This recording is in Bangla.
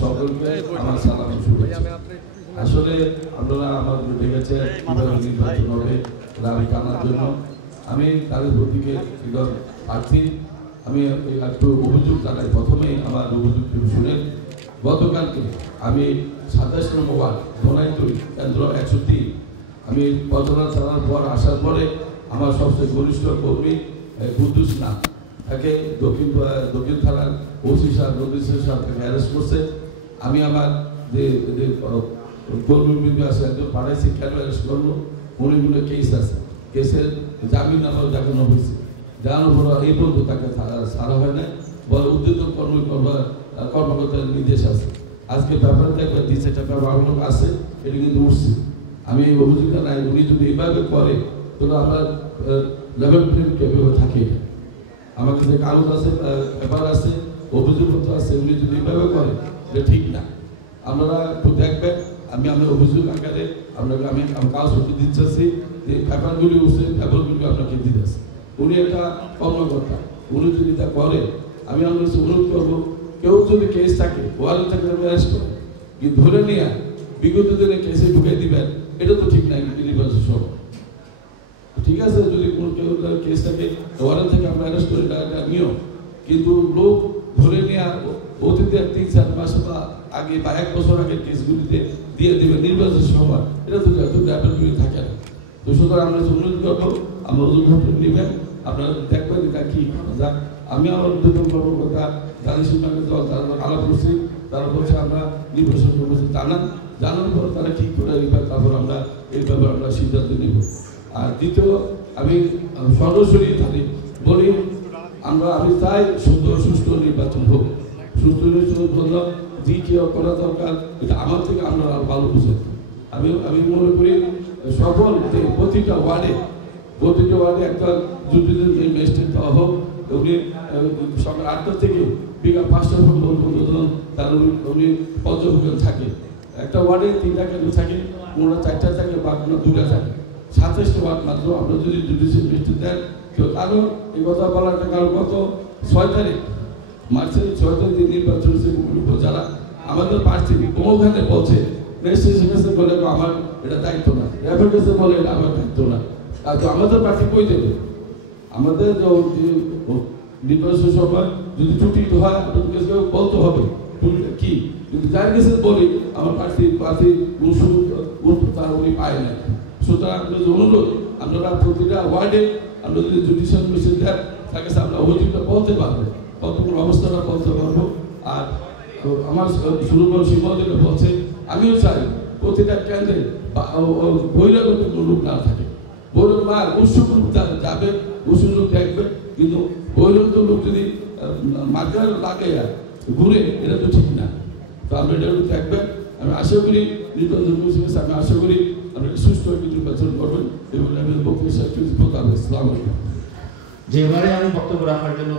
সকলকে আমার সালাম শুভেচ্ছা। আসলে আপনারা আমার দেখেছে কিভাবে নির্বাচন হবে আমি জানার জন্য আমি তাদের প্রতীকে প্রার্থী। আমি একটু অভিযোগ জানাই। প্রথমেই আমার অভিযোগ শুনেন, গতকালকে আমি 27 নম্বর ওয়ার্ড ধনাইতই কেন্দ্র 103 আমি প্রচারণা চালানোর পর আসার পরে আমার সবচেয়ে ঘনিষ্ঠ কর্মী কুদ্দুস না তাকে দক্ষিণ থানার ওসি সাহেব নদীশ্বর সাহেব তাকে অ্যারেস্ট করছে। আমি আমার যে কর্মীবৃন্দ আছে একজন পাঠাইছি, কেন অ্যারেস্ট করলো, অনেকগুলো কেস আছে, কেসের জামিন নামাও দেখানো হয়েছে, জানানোর পর এই পর্যন্ত তাকে ছাড়া হয় না, বলে উদ্যোগ কর্মকর্তার নির্দেশ আছে। আজকে ব্যাপারটা একবার দিচ্ছে, একটা ব্যাপার আছে, এটা কিন্তু উঠছে। আমি এই অভিযোগটা নাই, উনি যদি এইভাবে করে তাহলে আমার লেভেল প্লেইং ফিল্ড থাকে। আমার কাছে কাগজ আছে, পেপার আছে, অভিযোগপত্র আছে, উনি যদি এইভাবে করে এটা ঠিক না। আপনারা একটু দেখবেন, আমি আমার অভিযোগ আকারে আপনাকে আমি কাগজ দিচ্ছি, যে পেপারগুলি উঠছে, পেপারগুলি আপনাকে দিতেছে। উনি একটা কর্মকর্তা, উনি যদি তা করে আমি আপনার কাছে অনুরোধ করবো, কেউ যদি কেস থাকে ওয়ারেন্ট থাকে অ্যারেস্ট করে, কিন্তু ধরে নিয়ে বিগত দিনে কেসে ঢুকে দিবেন, এটা তো ঠিক নাই। নির্বাচন সব ঠিক আছে, যদি কোনো কেউ কেস থাকে ওয়ারেন্ট থেকে আমরা অ্যারেস্ট করি, এটা নিয়ম। কিন্তু লোক ধরে নিয়ে অতীতে 3-4 মাস আগে বা 1 বছর আগের কেসগুলিতে দিয়ে দেবে নির্বাচন সময়, এটা তো ব্যাপারগুলি থাকে না। তো সুতরাং আমরা অনুরোধ করবো, আমরা অভিযোগ নেবেন, আপনারা দেখবেন এটা কি যাক। আমি আমার উদ্যোগ কর্মকর্তা জানিস তারা আলাপ করছি, তারা বলছে আমরা নির্বাচন কর্মসূচি জানানোর পর তারা ঠিক করে দিবেন, তারপর আমরা এই ব্যাপারে আমরা সিদ্ধান্ত নেব। আর দ্বিতীয়, আমি সরাসরি বলি আমি চাই সুষ্ঠু নির্বাচন হোক। সুষ্ঠু নির্বাচন হলো দ্বিতীয় করা দরকার, এটা আমার থেকে আমরা ভালো বুঝেন। আমি মনে করি সকল প্রতিটা ওয়ার্ডে একটা জুডিশিয়াল ম্যাজিস্ট্রেট দেওয়া হোক। উনি সকাল 8টা থেকে বিকাল 5টা পর্যন্ত তার উনি পর্যবেক্ষণ থাকে। একটা ওয়ার্ডে 3টা কেন্দ্র থাকে, কোনোটা 4টা থাকে বা কোনো 2টা থাকে। 27টা ওয়ার্ড মাত্র আমরা যদি জুডিশিয়াল ম্যাজিস্ট্রেট দেন, কারণ এই কথা বলার কারণ গত 6 তারিখ মার্চের 6 তারিখ নির্বাচন যারা আমাদের প্রার্থী ওখানে বলছে রেজিস্ট্রেশন বলে আমার এটা দায়িত্ব না, রেফারেন্সে বলে এটা আমার দায়িত্ব না। তো আমাদের প্রার্থী কই দেবে? আমাদের নির্বাচন সময় যদি ত্রুটি হয় আপনাদেরকে বলতে হবে ত্রুটিটা কি। কিন্তু যার কাছে বলি আমার প্রার্থী তার উনি পায় না। সুতরাং আপনাদের অনুরোধ, আপনারা প্রতিটা ওয়ার্ডে আমরা যদি জুডিশিয়াল ম্যাজিস্ট্রেট দেন, তার কাছে আমরা অভিযোগটা বলতে পারবো, কতগুলো অবস্থাটা বলতে পারবো। আর আমার সুরবল সিংহদেব বলছে, আমিও চাই প্রতিটা কেন্দ্রে বহিরাগত কোনো লোক না থাকে, বৈরব মা উৎসুক লোক যাবে, উৎসুক লোক দেখবে। কিন্তু বহিরাগত লোক যদি মার্কার লাগে ঘুরে, এটা তো ঠিক না। তো আপনি এটা দেখবেন। আমি আশা করি নির্বাচন আমি আশা করি আপনি সুস্থ নির্বাচন করবেন এবং আমি বক্তব্য শেষ করছি। আসসালামু আলাইকুম। যেবারে আমি বক্তব্য রাখার জন্য